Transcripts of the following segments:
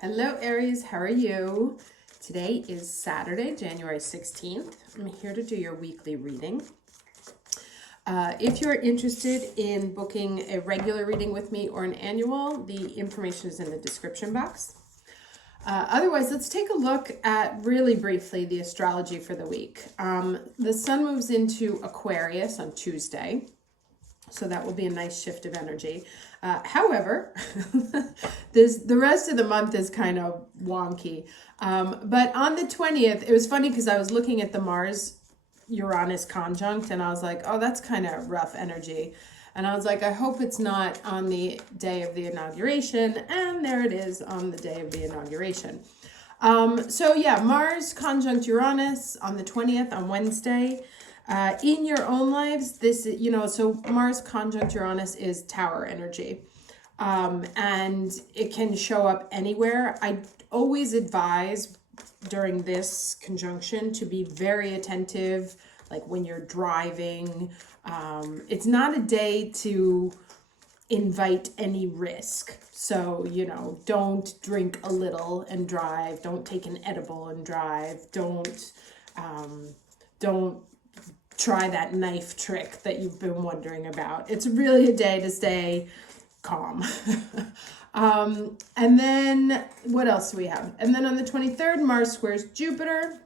Hello Aries, how are you? Today is Saturday, January 16th. I'm here to do your weekly reading. If you're interested in booking a regular reading with me or an annual, the information is in the description box. Otherwise, let's take a look at really briefly the astrology for the week. The sun moves into Aquarius on Tuesday. So that will be a nice shift of energy. However, the rest of the month is kind of wonky. But on the 20th, it was funny because I was looking at the Mars-Uranus conjunct and I was like, oh, that's kind of rough energy. And I was like, I hope it's not on the day of the inauguration. And there it is on the day of the inauguration. So yeah, Mars conjunct Uranus on the 20th on Wednesday. In your own lives, this is, so Mars conjunct Uranus is tower energy. And it can show up anywhere. I always advise during this conjunction to be very attentive, like when you're driving. It's not a day to invite any risk. So, don't drink a little and drive. Don't take an edible and drive. Don't try that knife trick that you've been wondering about. It's really a day to stay calm. And then what else do we have? And then on the 23rd, Mars squares Jupiter,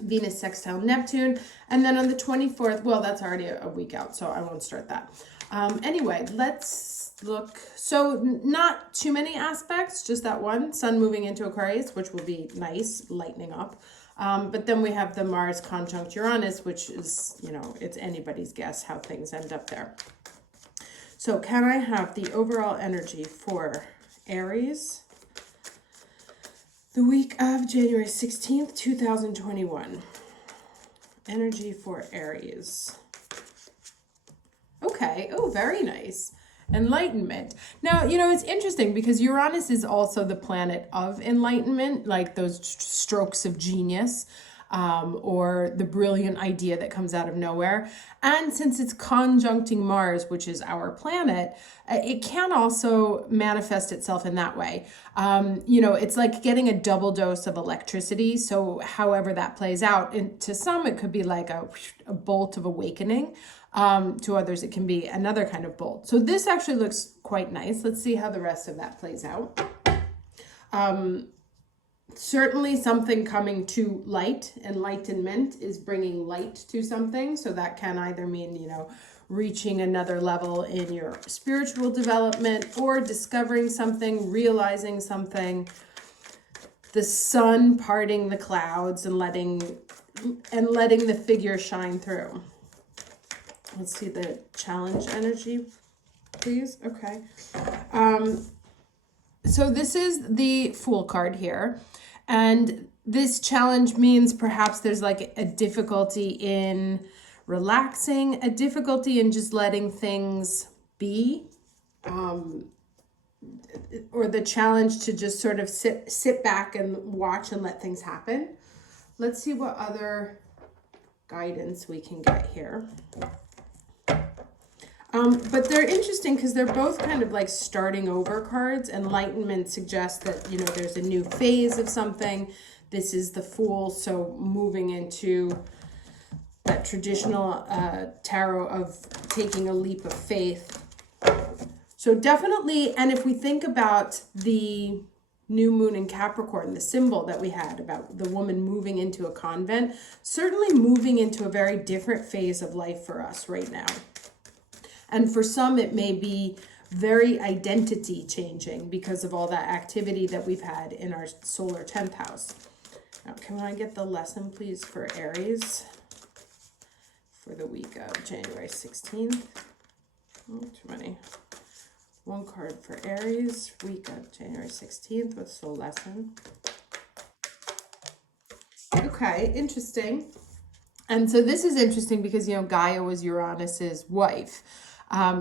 Venus sextile Neptune. And then on the 24th, well, that's already a week out, so I won't start that. Anyway, let's look. So not too many aspects, just that one, sun moving into Aquarius, which will be nice, lightening up. But then we have the Mars conjunct Uranus, which is, it's anybody's guess how things end up there. So can I have the overall energy for Aries the week of January 16th, 2021? Energy for Aries. Okay. Oh, very nice. Enlightenment. Now, it's interesting because Uranus is also the planet of enlightenment, like those strokes of genius, or the brilliant idea that comes out of nowhere. And since it's conjuncting Mars, which is our planet, it can also manifest itself in that way. It's like getting a double dose of electricity. So however that plays out, and to some, it could be like a bolt of awakening. To others, it can be another kind of bolt. So this actually looks quite nice. Let's see how the rest of that plays out. Certainly something coming to light. Enlightenment is bringing light to something. So that can either mean, reaching another level in your spiritual development or discovering something, realizing something. The sun parting the clouds and letting the figure shine through. Let's see the challenge energy, please. Okay. So this is the Fool card here. And this challenge means perhaps there's like a difficulty in relaxing, a difficulty in just letting things be, or the challenge to just sort of sit back and watch and let things happen. Let's see what other guidance we can get here. But they're interesting because they're both kind of like starting over cards. Enlightenment suggests that, there's a new phase of something. This is the Fool, so moving into that traditional tarot of taking a leap of faith. So definitely, and if we think about the new moon in Capricorn, the symbol that we had about the woman moving into a convent, certainly moving into a very different phase of life for us right now. And for some, it may be very identity changing because of all that activity that we've had in our solar 10th house. Now, can I get the lesson, please, for Aries for the week of January 16th? Oh, too many. One card for Aries, week of January 16th. What's the lesson? Okay, interesting. And so this is interesting because, Gaia was Uranus's wife.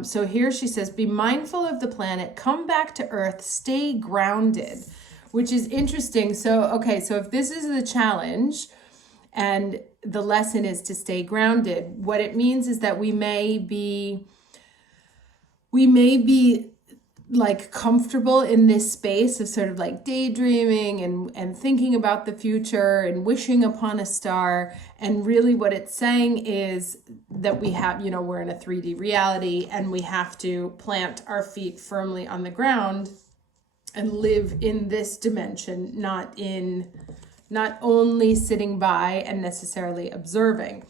So here she says, be mindful of the planet, come back to Earth, stay grounded, which is interesting. So, okay, so if this is the challenge and the lesson is to stay grounded, what it means is that we may be like comfortable in this space of sort of like daydreaming and thinking about the future and wishing upon a star. And really what it's saying is that we have, you know, we're in a 3D reality and we have to plant our feet firmly on the ground and live in this dimension, not only sitting by and necessarily observing.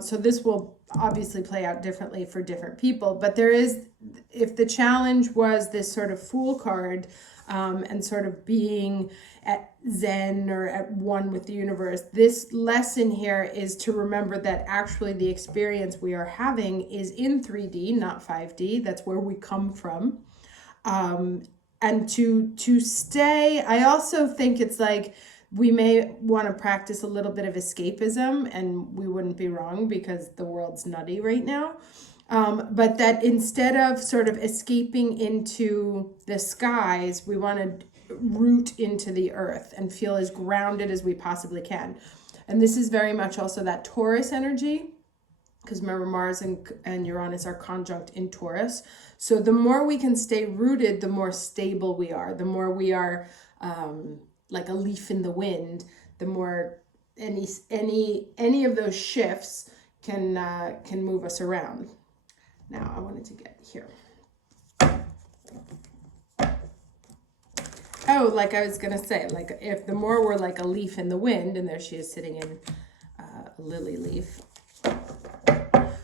So this will obviously play out differently for different people, but there is, if the challenge was this sort of Fool card, and sort of being at Zen or at one with the universe, this lesson here is to remember that actually the experience we are having is in 3D, not 5D. That's where we come from. And to stay, I also think it's like, we may want to practice a little bit of escapism, and we wouldn't be wrong because the world's nutty right now. But that instead of sort of escaping into the skies, we want to root into the earth and feel as grounded as we possibly can. And this is very much also that Taurus energy, because remember Mars and Uranus are conjunct in Taurus. So the more we can stay rooted, the more stable we are. The more we are like a leaf in the wind, the more any of those shifts can move us around. Now I wanted to get here. Oh, like I was gonna say, like if the more we're like a leaf in the wind, and there she is sitting in a lily leaf.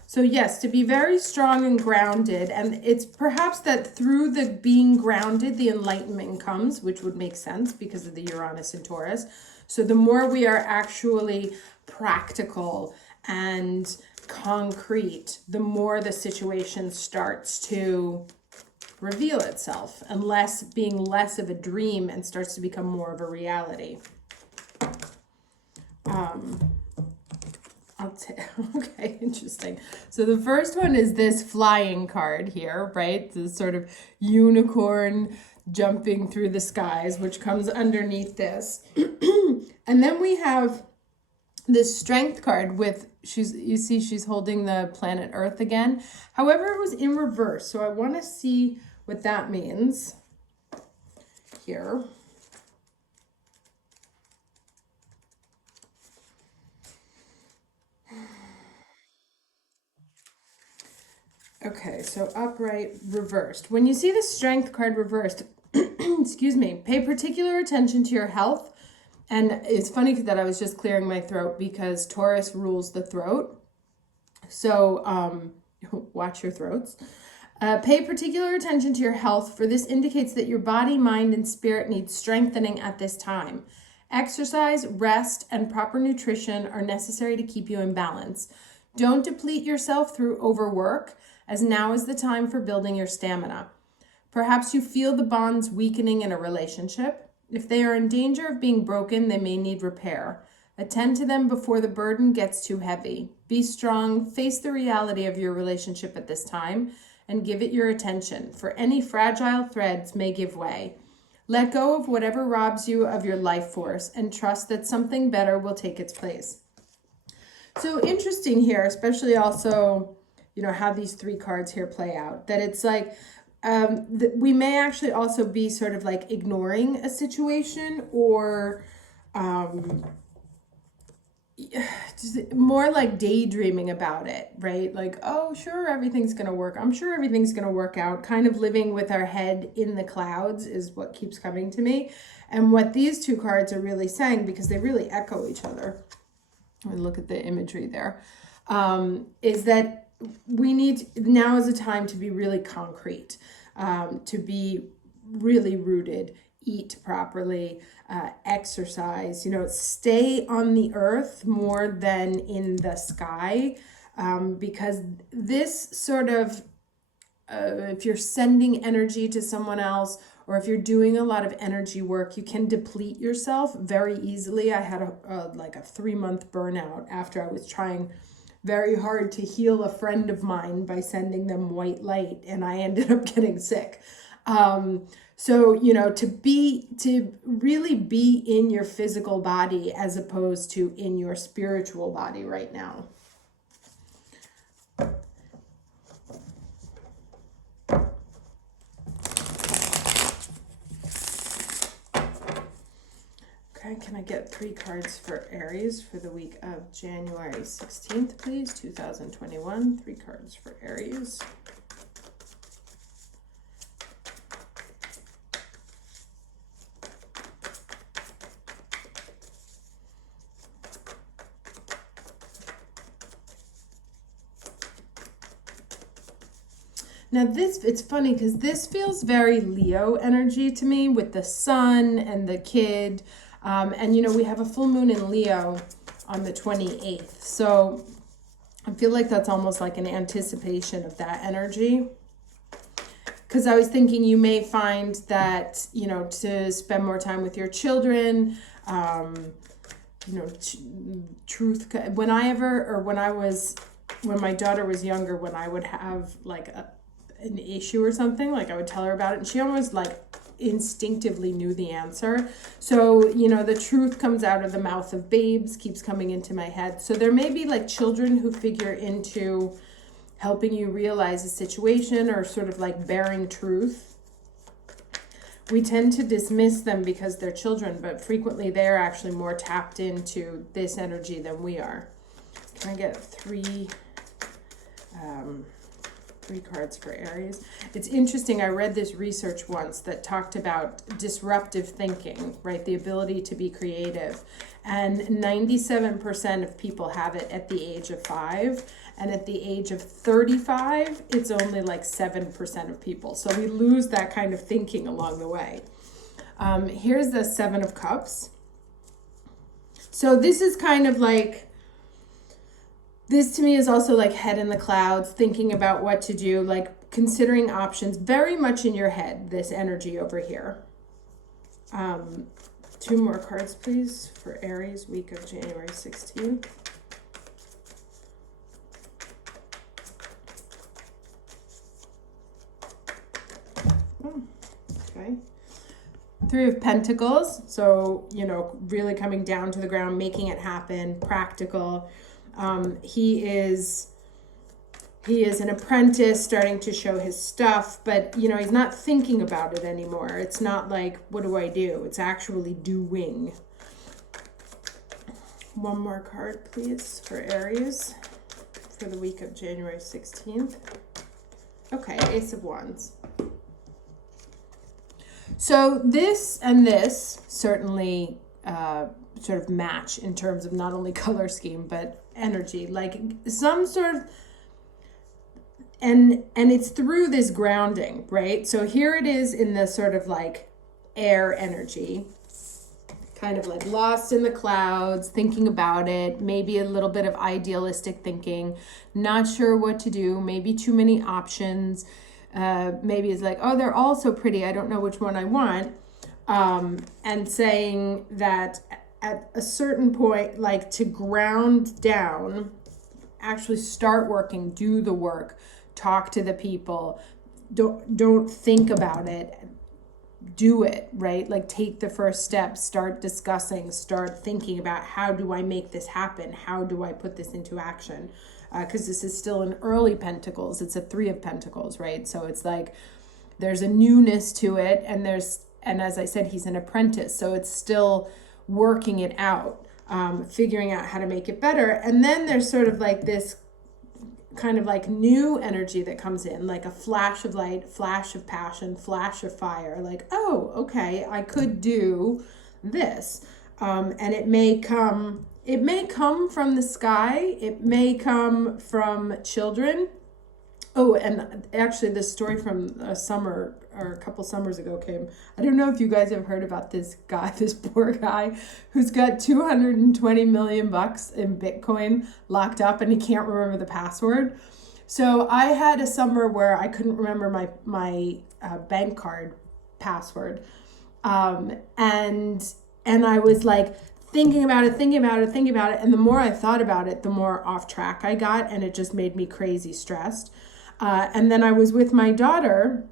So yes, to be very strong and grounded, and it's perhaps that through the being grounded, the enlightenment comes, which would make sense because of the Uranus and Taurus. So the more we are actually practical and concrete, the more the situation starts to reveal itself, and being less of a dream and starts to become more of a reality. Okay, interesting. So the first one is this flying card here, right? The sort of unicorn jumping through the skies, which comes underneath this. And then we have this strength card with, you see she's holding the planet Earth again. However, it was in reverse. So I want to see what that means here. Okay, so upright, reversed. When you see the strength card reversed, excuse me, pay particular attention to your health. And it's funny that I was just clearing my throat because Taurus rules the throat. So watch your throats. Pay particular attention to your health, for this indicates that your body, mind, and spirit need strengthening at this time. Exercise, rest, and proper nutrition are necessary to keep you in balance. Don't deplete yourself through overwork, as now is the time for building your stamina. Perhaps you feel the bonds weakening in a relationship. If they are in danger of being broken, they may need repair. Attend to them before the burden gets too heavy. Be strong, face the reality of your relationship at this time, and give it your attention, for any fragile threads may give way. Let go of whatever robs you of your life force, and trust that something better will take its place. So interesting here, especially also, you know, how these three cards here play out, that it's like, we may actually also be sort of like ignoring a situation, or just more like daydreaming about it, right? Like, oh, sure, everything's going to work. I'm sure everything's going to work out. Kind of living with our head in the clouds is what keeps coming to me. And what these two cards are really saying, because they really echo each other, and look at the imagery there, is that we need, now is a time to be really concrete, to be really rooted, eat properly, exercise, you know, stay on the earth more than in the sky, because this sort of, if you're sending energy to someone else, or if you're doing a lot of energy work, you can deplete yourself very easily. I had like a 3-month burnout after I was trying very hard to heal a friend of mine by sending them white light, and I ended up getting sick. So, you know, to really be in your physical body as opposed to in your spiritual body right now. Okay, can I get 3 cards for Aries for the week of January 16th, please? 2021. 3 cards for Aries. Now this, it's funny because this feels very Leo energy to me with the sun and the kid. And you know, we have a full moon in Leo on the 28th. So I feel like that's almost like an anticipation of that energy. Because I was thinking you may find that, you know, to spend more time with your children, you know, truth. When my daughter was younger, when I would have like an issue or something, like I would tell her about it and she almost like instinctively knew the answer. So, you know, the truth comes out of the mouth of babes keeps coming into my head. So there may be like children who figure into helping you realize a situation or sort of like bearing truth. We tend to dismiss them because they're children, but frequently they're actually more tapped into this energy than we are. Can I get 3 cards for Aries? It's interesting. I read this research once that talked about disruptive thinking, right? The ability to be creative. And 97% of people have it at the age of 5. And at the age of 35, it's only like 7% of people. So we lose that kind of thinking along the way. Here's the 7 of Cups. So this is kind of like, this to me is also like head in the clouds, thinking about what to do, like considering options, very much in your head, this energy over here. 2 more cards, please, for Aries, week of January 16th. Okay. 3 of Pentacles. So, you know, really coming down to the ground, making it happen, practical. He is an apprentice starting to show his stuff, but you know, he's not thinking about it anymore. It's not like, what do I do? It's actually doing. 1 more card, please, for Aries for the week of January 16th. Okay, Ace of Wands. So this and this certainly sort of match in terms of not only color scheme, but energy, like some sort of, and it's through this grounding, right? So here it is in the sort of like air energy, kind of like lost in the clouds, thinking about it, maybe a little bit of idealistic thinking, not sure what to do, maybe too many options. Maybe it's like, oh, they're all so pretty, I don't know which one I want. And saying that at a certain point, like to ground down, actually start working, do the work, talk to the people, don't think about it, do it, right? Like take the first step, start discussing, start thinking about how do I make this happen? How do I put this into action? Because this is still an early Pentacles. It's a 3 of Pentacles, right? So it's like there's a newness to it, and as I said, he's an apprentice, so it's still working it out, figuring out how to make it better. And then there's sort of like this kind of like new energy that comes in, like a flash of light, flash of passion, flash of fire, like, oh, okay, I could do this. And it may come from the sky, it may come from children. Oh, and actually this story from a summer or a couple summers ago came. I don't know if you guys have heard about this guy, this poor guy who's got 220 million bucks in Bitcoin locked up and he can't remember the password. So I had a summer where I couldn't remember my bank card password. And I was like thinking about it. And the more I thought about it, the more off track I got, and it just made me crazy stressed. And then I was with my daughter,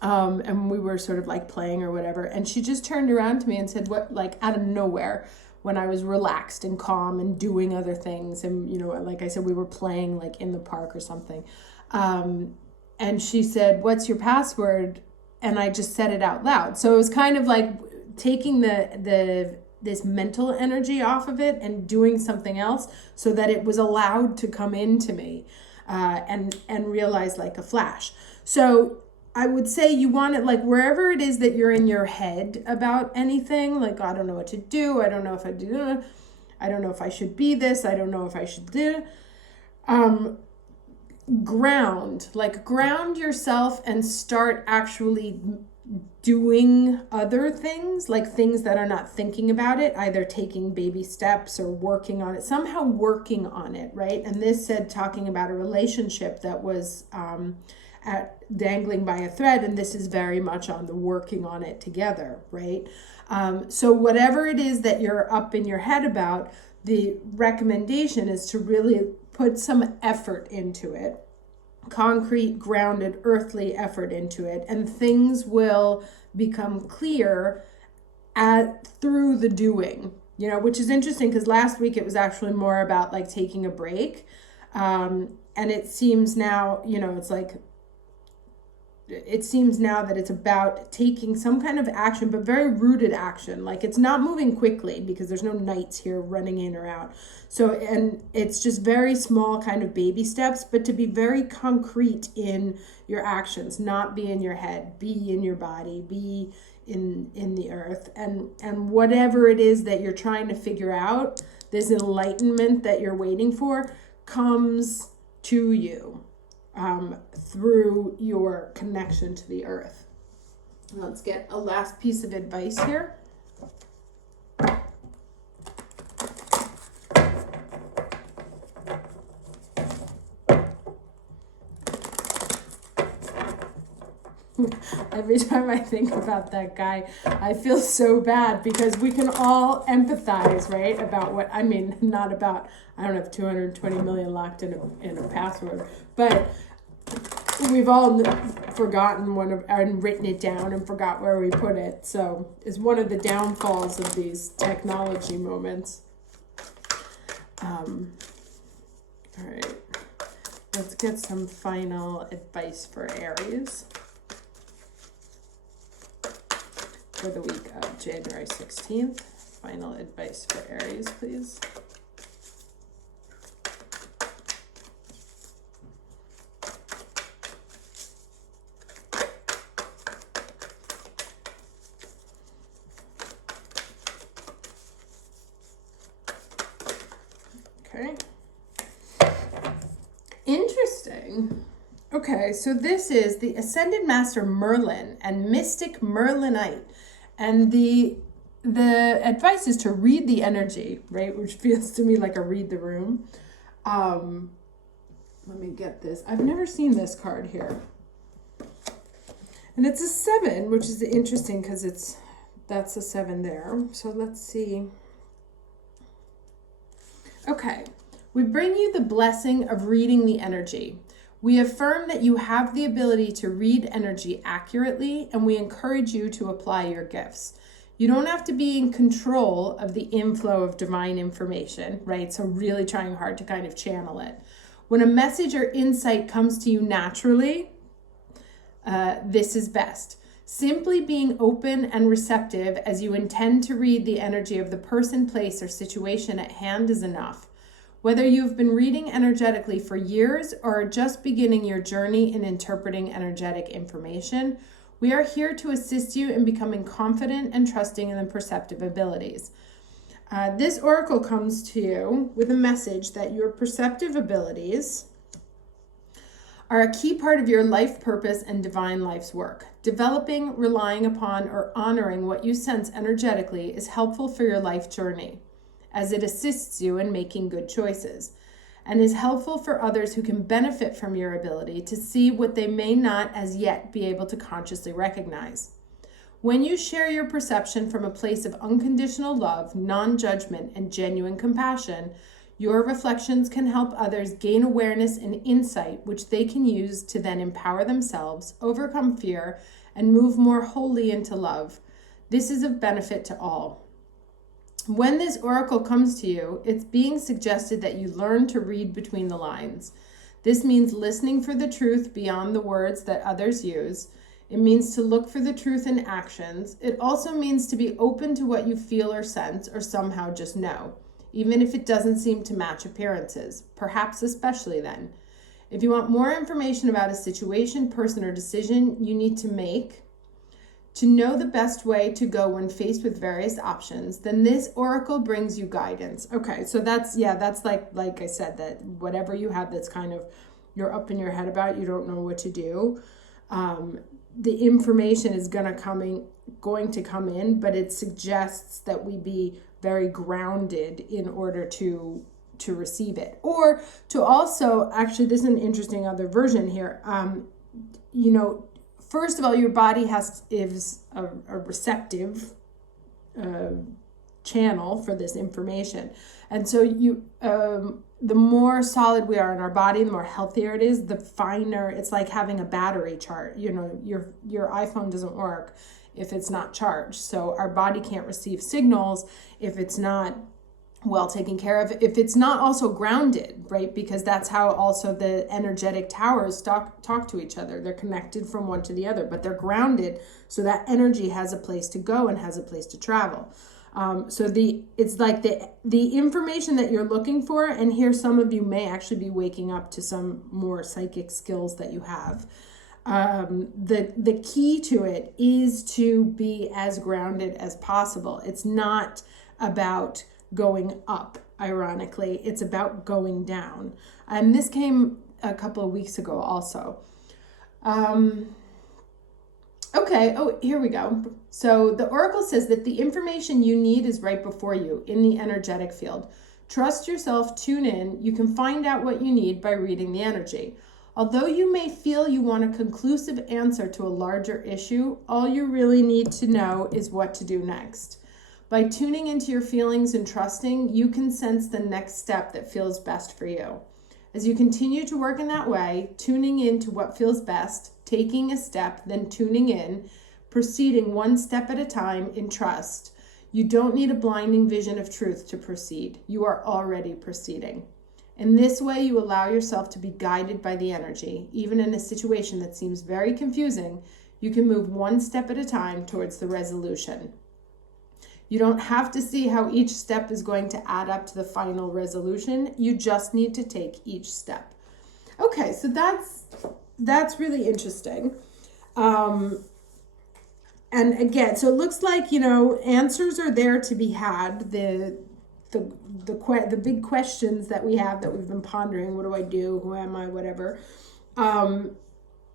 and we were sort of like playing or whatever. And she just turned around to me and said, what, like out of nowhere, when I was relaxed and calm and doing other things. And, you know, like I said, we were playing like in the park or something. And she said, what's your password? And I just said it out loud. So it was kind of like taking the this mental energy off of it and doing something else so that it was allowed to come into me and realize like a flash. So I would say you want it like wherever it is that you're in your head about anything, like, I don't know what to do. I don't know if I do. I don't know if I should be this. I don't know if I should do. Ground yourself and start actually doing other things, like things that are not thinking about it, either taking baby steps or working on it, somehow working on it, right? And this said talking about a relationship that was dangling by a thread, and this is very much on the working on it together, right? So whatever it is that you're up in your head about, the recommendation is to really put some effort into it, concrete, grounded, earthly effort into it, and things will become clear through the doing, which is interesting because last week it was actually more about like taking a break. And it seems now, it seems now that it's about taking some kind of action, but very rooted action. Like it's not moving quickly because there's no knights here running in or out. So, and it's just very small kind of baby steps, but to be very concrete in your actions, not be in your head, be in your body, be in the earth, and whatever it is that you're trying to figure out, this enlightenment that you're waiting for comes to you through your connection to the earth. Let's get a last piece of advice here. Every time I think about that guy, I feel so bad because we can all empathize, right? About what, I mean, not about, I don't have 220 million locked in a password, but we've all forgotten and written it down and forgot where we put it. So it's one of the downfalls of these technology moments. All right, let's get some final advice for Aries for the week of January 16th. Final advice for Aries, please. Okay. Interesting. Okay, so this is the Ascended Master Merlin and Mystic Merlinite. And the advice is to read the energy, right? Which feels to me like a read the room. Let me get this. I've never seen this card here. And it's a 7, which is interesting because that's a 7 there. So let's see. Okay, we bring you the blessing of reading the energy. We affirm that you have the ability to read energy accurately, and we encourage you to apply your gifts. You don't have to be in control of the inflow of divine information, right? So really trying hard to kind of channel it. When a message or insight comes to you naturally, this is best. Simply being open and receptive as you intend to read the energy of the person, place, or situation at hand is enough. Whether you've been reading energetically for years or are just beginning your journey in interpreting energetic information, we are here to assist you in becoming confident and trusting in the perceptive abilities. This oracle comes to you with a message that your perceptive abilities are a key part of your life purpose and divine life's work. Developing, relying upon, or honoring what you sense energetically is helpful for your life journey, as it assists you in making good choices, and is helpful for others who can benefit from your ability to see what they may not as yet be able to consciously recognize. When you share your perception from a place of unconditional love, non-judgment, and genuine compassion, your reflections can help others gain awareness and insight, which they can use to then empower themselves, overcome fear, and move more wholly into love. This is of benefit to all. When this oracle comes to you, it's being suggested that you learn to read between the lines. This means listening for the truth beyond the words that others use. It means to look for the truth in actions. It also means to be open to what you feel or sense or somehow just know, even if it doesn't seem to match appearances, perhaps especially then. If you want more information about a situation, person, or decision you need to make to know the best way to go when faced with various options, then this oracle brings you guidance. Okay, so that's like I said, that whatever you have that's kind of you're up in your head about, you don't know what to do. The information is going to come in, but it suggests that we be very grounded in order to receive it, or to also, actually, this is an interesting other version here. First of all, your body is a receptive channel for this information, and so the more solid we are in our body, the more healthier it is. The finer, it's like having a battery charge. Your iPhone doesn't work if it's not charged. So our body can't receive signals if it's not well taken care of, if it's not also grounded, right? Because that's how also the energetic towers talk to each other. They're connected from one to the other, but they're grounded so that energy has a place to go and has a place to travel. So it's like the information that you're looking for, and here some of you may actually be waking up to some more psychic skills that you have. The key to it is to be as grounded as possible. It's not about going up, ironically. It's about going down. And this came a couple of weeks ago also. Okay, here we go. So the oracle says that the information you need is right before you in the energetic field. Trust yourself, tune in. You can find out what you need by reading the energy. Although you may feel you want a conclusive answer to a larger issue, all you really need to know is what to do next. By tuning into your feelings and trusting, you can sense the next step that feels best for you. As you continue to work in that way, tuning into what feels best, taking a step, then tuning in, proceeding one step at a time in trust. You don't need a blinding vision of truth to proceed. You are already proceeding. In this way, you allow yourself to be guided by the energy. Even in a situation that seems very confusing, you can move one step at a time towards the resolution. You don't have to see how each step is going to add up to the final resolution. You just need to take each step. Okay, so that's really interesting. And again, so it looks like, answers are there to be had. The big questions that we have that we've been pondering, what do I do? Who am I? Whatever. And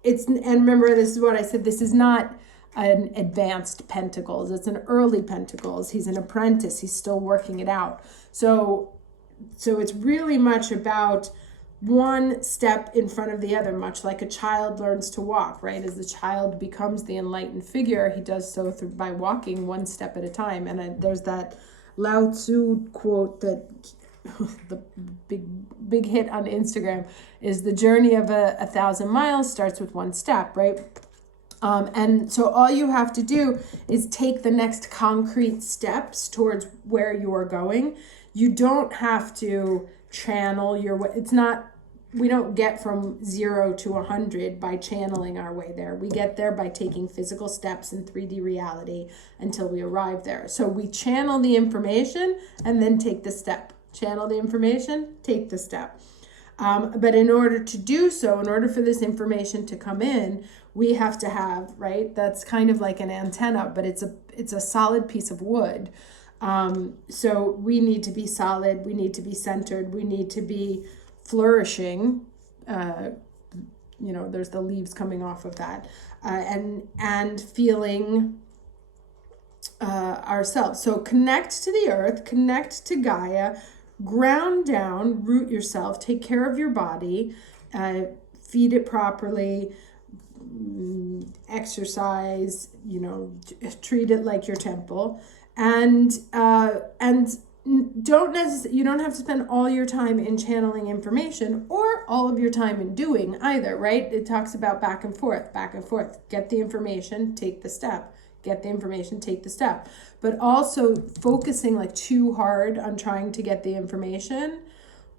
remember, this is what I said, this is not an advanced pentacles. It's an early pentacles. He's an apprentice. He's still working it out. So it's really much about one step in front of the other, much like a child learns to walk, right? As the child becomes the enlightened figure, he does so by walking one step at a time. And there's that Lao Tzu quote that the big hit on Instagram is the journey of 1,000 miles starts with one step, right? And so all you have to do is take the next concrete steps towards where you are going. You don't have to channel we don't get from 0 to 100 by channeling our way there. We get there by taking physical steps in 3D reality until we arrive there. So we channel the information and then take the step. Channel the information, take the step. But in order to do so, in order for this information to come in, we have to have, right? That's kind of like an antenna, but it's a solid piece of wood. So we need to be solid. We need to be centered. We need to be flourishing. There's the leaves coming off of that, and feeling ourselves. So connect to the earth, connect to Gaia, ground down, root yourself, take care of your body, feed it properly, exercise, treat it like your temple, and you don't have to spend all your time in channeling information or all of your time in doing either, right? It talks about back and forth, get the information, take the step, get the information, take the step, but also focusing like too hard on trying to get the information.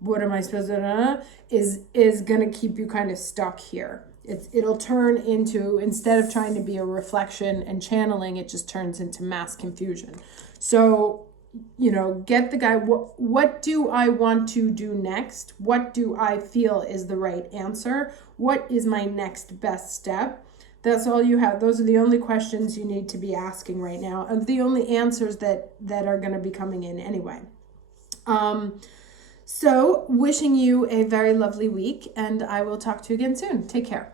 What am I supposed to do? Is going to keep you kind of stuck here. It'll turn into, instead of trying to be a reflection and channeling, it just turns into mass confusion. So, get the guy, what do I want to do next? What do I feel is the right answer? What is my next best step? That's all you have. Those are the only questions you need to be asking right now, and the only answers that are going to be coming in anyway. So wishing you a very lovely week, and I will talk to you again soon. Take care.